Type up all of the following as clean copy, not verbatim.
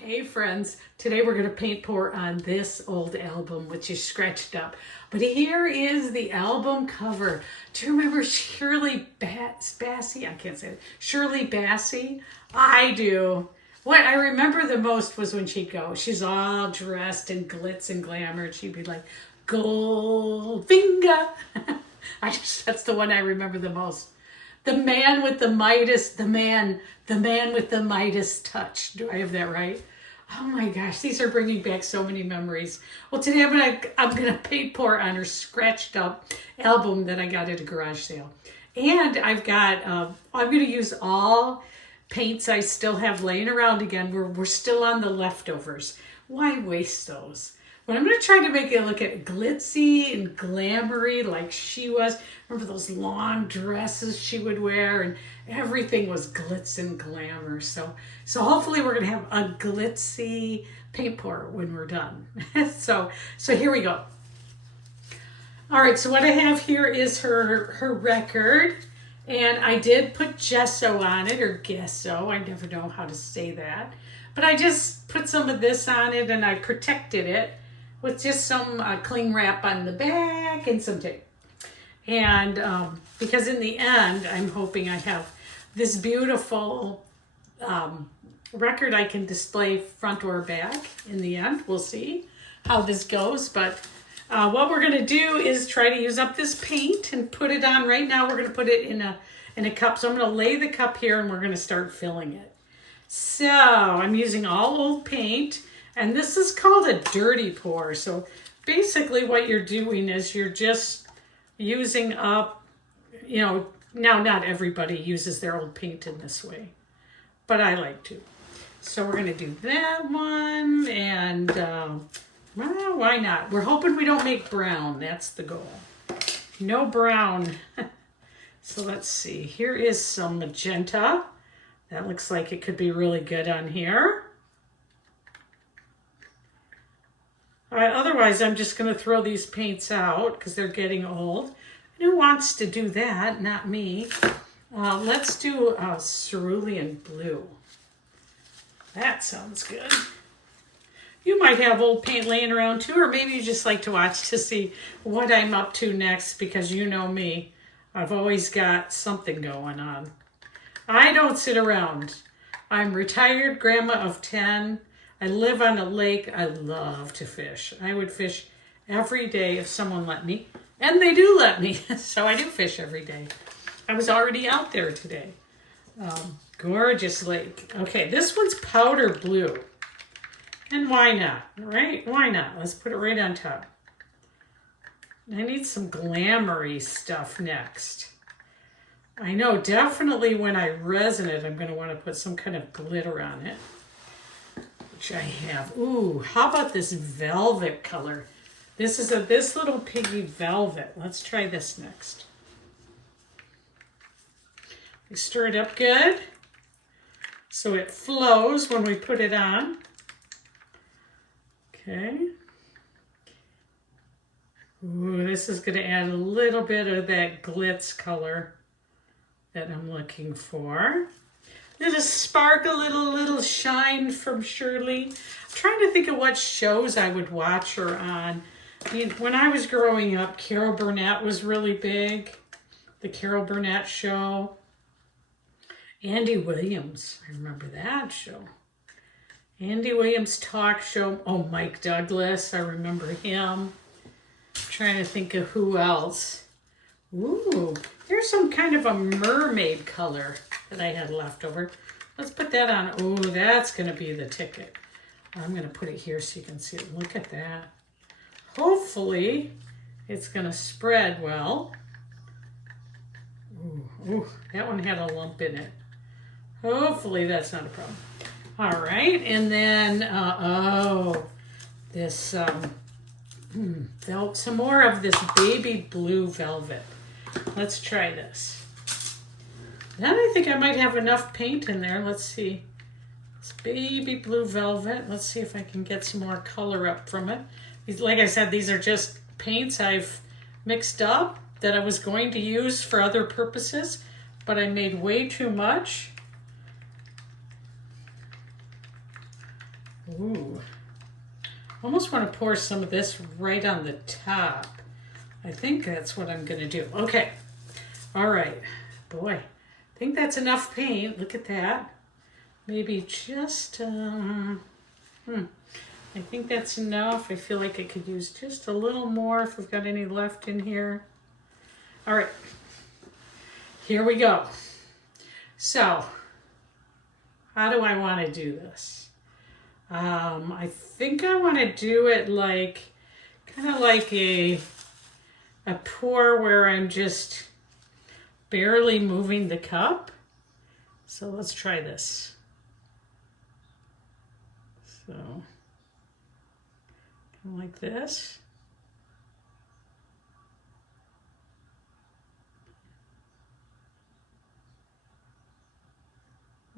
Hey friends, today we're going to paint pour on this old album which is scratched up. But here is the album cover. Do you remember Shirley Bassey? I can't say it. Shirley Bassey? I do. What I remember the most was when she'd go, she's all dressed in glitz and glamour, and she'd be like, Goldfinger. That's the one I remember the most. The man with the Midas, the man with the Midas touch. Do I have that right? Oh my gosh, these are bringing back so many memories. Well, today I'm gonna paint pour on her scratched up album that I got at a garage sale, and I've got I'm gonna use all paints I still have laying around again. We're still on the leftovers. Why waste those? But I'm going to try to make it look at glitzy and glamoury like she was. Remember those long dresses she would wear, and everything was glitz and glamour. So hopefully we're going to have a glitzy paint pour when we're done. So here we go. All right, so what I have here is her record, and I did put gesso on it, or gesso. I never know how to say that. But I just put some of this on it, and I protected it with just some cling wrap on the back and some tape. And because in the end, I'm hoping I have this beautiful record I can display front or back in the end. We'll see how this goes. But what we're gonna do is try to use up this paint and put it on. Right now, we're gonna put it in a cup. So I'm gonna lay the cup here and we're gonna start filling it. So I'm using all old paint. And this is called a dirty pour. So basically what you're doing is you're just using up, now not everybody uses their old paint in this way, but I like to. So we're gonna do that one, and well, why not? We're hoping we don't make brown, that's the goal. No brown. So let's see, here is some magenta. That looks like it could be really good on here. Otherwise, I'm just going to throw these paints out because they're getting old. Who wants to do that? Not me. Let's do cerulean blue. That sounds good. You might have old paint laying around too, or maybe you just like to watch to see what I'm up to next, because you know me. I've always got something going on. I don't sit around. I'm retired grandma of 10. I live on a lake. I love to fish. I would fish every day if someone let me. And they do let me. So I do fish every day. I was already out there today. Gorgeous lake. Okay, this one's powder blue. And why not, right? Why not? Let's put it right on top. I need some glamoury stuff next. I know, definitely when I resin it, I'm going to want to put some kind of glitter on it. Which I have. Ooh, how about this velvet color? This is this little piggy velvet. Let's try this next. We stir it up good so it flows when we put it on. Okay. Ooh, this is going to add a little bit of that glitz color that I'm looking for. Little sparkle, little shine from Shirley. I'm trying to think of what shows I would watch her on. I mean, when I was growing up, Carol Burnett was really big. The Carol Burnett show. Andy Williams, I remember that show. Andy Williams talk show. Oh, Mike Douglas, I remember him. I'm trying to think of who else. Ooh, here's some kind of a mermaid color that I had left over. Let's put that on. Oh, that's going to be the ticket. I'm going to put it here so you can see it. Look at that. Hopefully, it's going to spread well. Ooh, that one had a lump in it. Hopefully, that's not a problem. All right, and then, this, some more of this baby blue velvet. Let's try this. Then I think I might have enough paint in there. Let's see. This baby blue velvet. Let's see if I can get some more color up from it. Like I said, these are just paints I've mixed up that I was going to use for other purposes, but I made way too much. Ooh. Almost want to pour some of this right on the top. I think that's what I'm going to do. Okay. All right. Boy, I think that's enough paint. Look at that. Maybe just, I think that's enough. I feel like I could use just a little more if we've got any left in here. All right. Here we go. So, how do I want to do this? I think I want to do it like, kind of like a pour where I'm just barely moving the cup. So let's try this. So, kind of like this.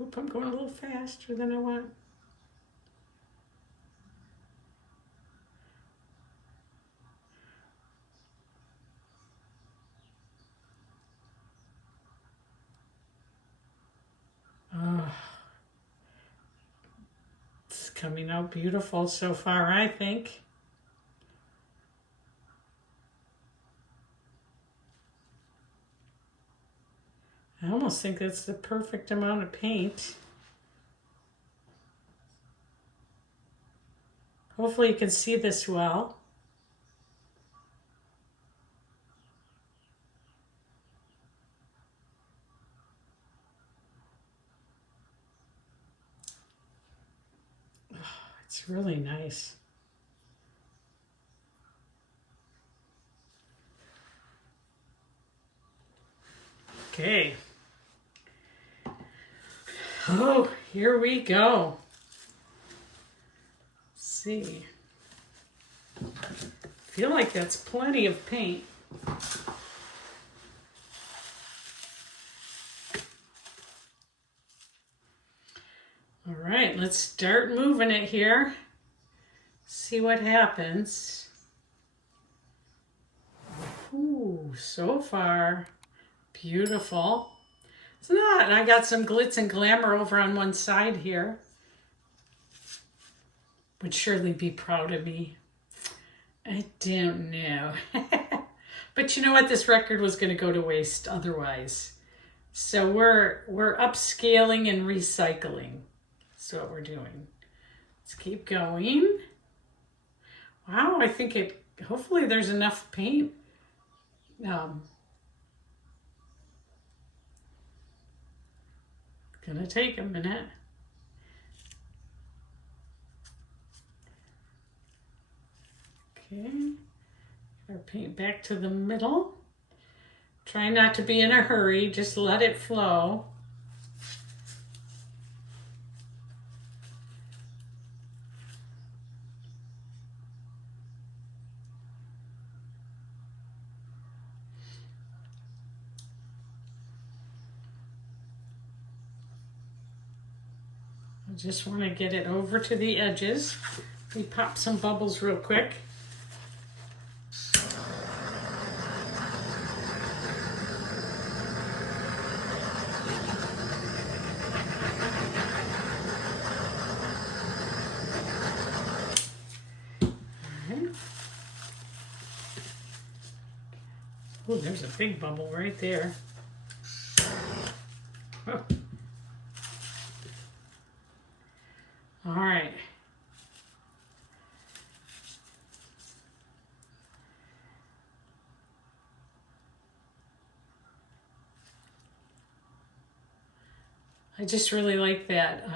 Oop, I'm going a little faster than I want. Oh, it's coming out beautiful so far, I think. I almost think that's the perfect amount of paint. Hopefully you can see this well. Oh, it's really nice. Okay. Oh, here we go. Let's see. Feel like that's plenty of paint. All right, let's start moving it here. See what happens. Ooh, so far, beautiful. It's not. I got some glitz and glamour over on one side here. Would Shirley be proud of me? I don't know. But you know what? This record was going to go to waste otherwise. So we're upscaling and recycling. That's what we're doing. Let's keep going. Wow, I think it, hopefully there's enough paint. Gonna take a minute. Okay, get our paint back to the middle. Try not to be in a hurry, just let it flow. I just want to get it over to the edges. We pop some bubbles real quick. Oh, there's a big bubble right there. Oh. All right. I just really like that.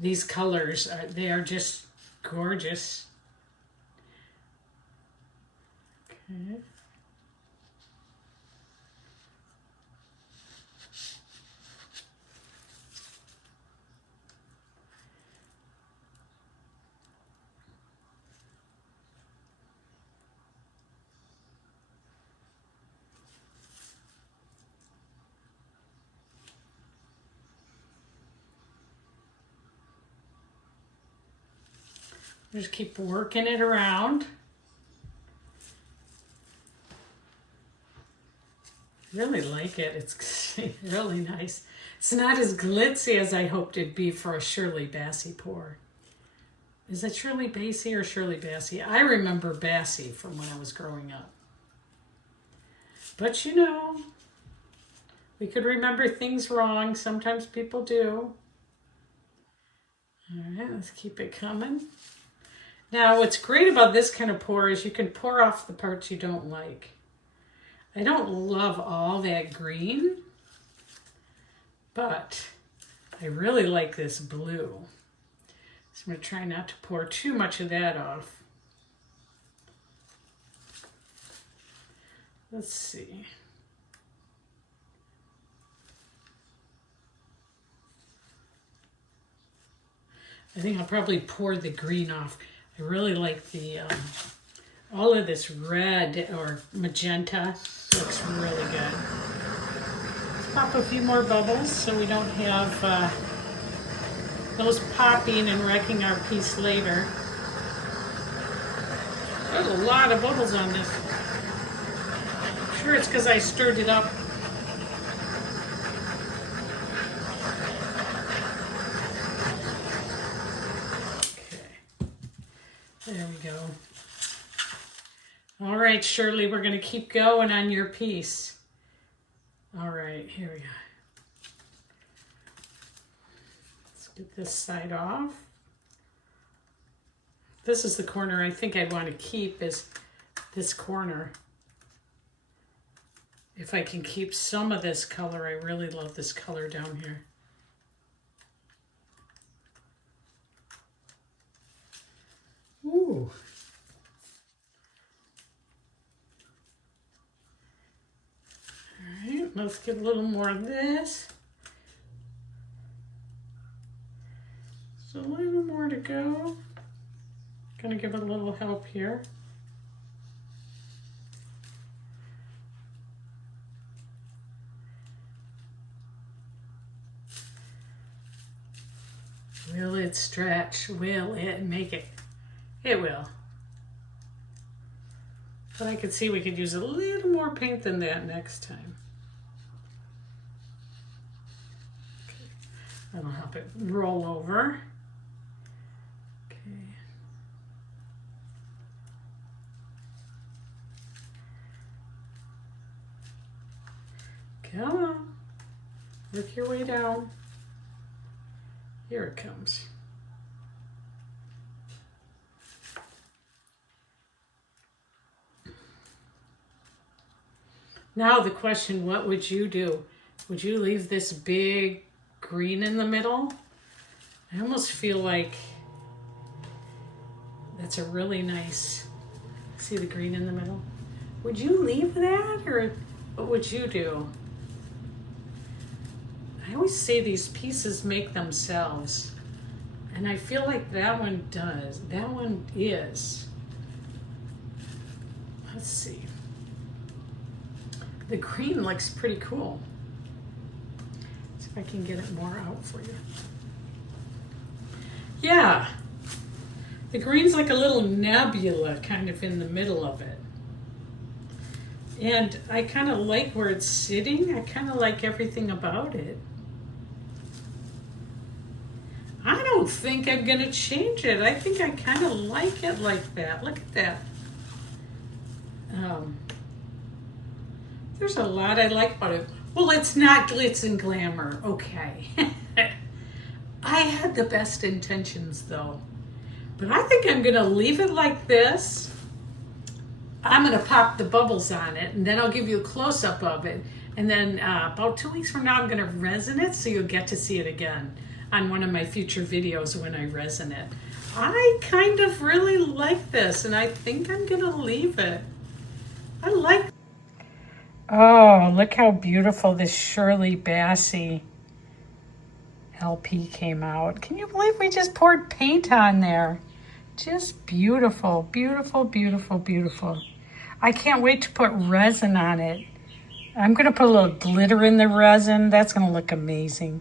These colors, they are just gorgeous. Okay. Just keep working it around. Really like it. It's really nice. It's not as glitzy as I hoped it'd be for a Shirley Bassey pour. Is it Shirley Bassey or Shirley Bassey? I remember Bassey from when I was growing up. But you know, we could remember things wrong. Sometimes people do. All right, let's keep it coming. Now, what's great about this kind of pour is you can pour off the parts you don't like. I don't love all that green, but I really like this blue. So I'm going to try not to pour too much of that off. Let's see. I think I'll probably pour the green off. I really like the, all of this red or magenta. Looks really good. Let's pop a few more bubbles so we don't have those popping and wrecking our piece later. There's a lot of bubbles on this. I'm sure it's because I stirred it up. There we go. All right, Shirley, we're going to keep going on your piece. All right, here we go. Let's get this side off. This is the corner I think I'd want to keep, is this corner. If I can keep some of this color, I really love this color down here. Ooh. All right, let's get a little more of this. Just a little more to go. Gonna give it a little help here. Will it stretch? Will it make it? It will. But I could see we could use a little more paint than that next time. Okay. That'll help it roll over. Okay. Come on. Work your way down. Here it comes. Now the question, what would you do? Would you leave this big green in the middle? I almost feel like that's a really nice, see the green in the middle? Would you leave that, or what would you do? I always say these pieces make themselves, and I feel like that one does. That one is. Let's see. The green looks pretty cool. See if I can get it more out for you. Yeah. The green's like a little nebula kind of in the middle of it. And I kind of like where it's sitting. I kind of like everything about it. I don't think I'm going to change it. I think I kind of like it like that. Look at that. There's a lot I like about it. Well, it's not glitz and glamour. Okay. I had the best intentions though. But I think I'm going to leave it like this. I'm going to pop the bubbles on it, and then I'll give you a close-up of it. And then about 2 weeks from now, I'm going to resin it, so you'll get to see it again on one of my future videos when I resin it. I kind of really like this, and I think I'm going to leave it. I like. Oh, look how beautiful this Shirley Bassey LP came out. Can you believe we just poured paint on there? Just beautiful, beautiful, beautiful, beautiful. I can't wait to put resin on it. I'm going to put a little glitter in the resin. That's going to look amazing.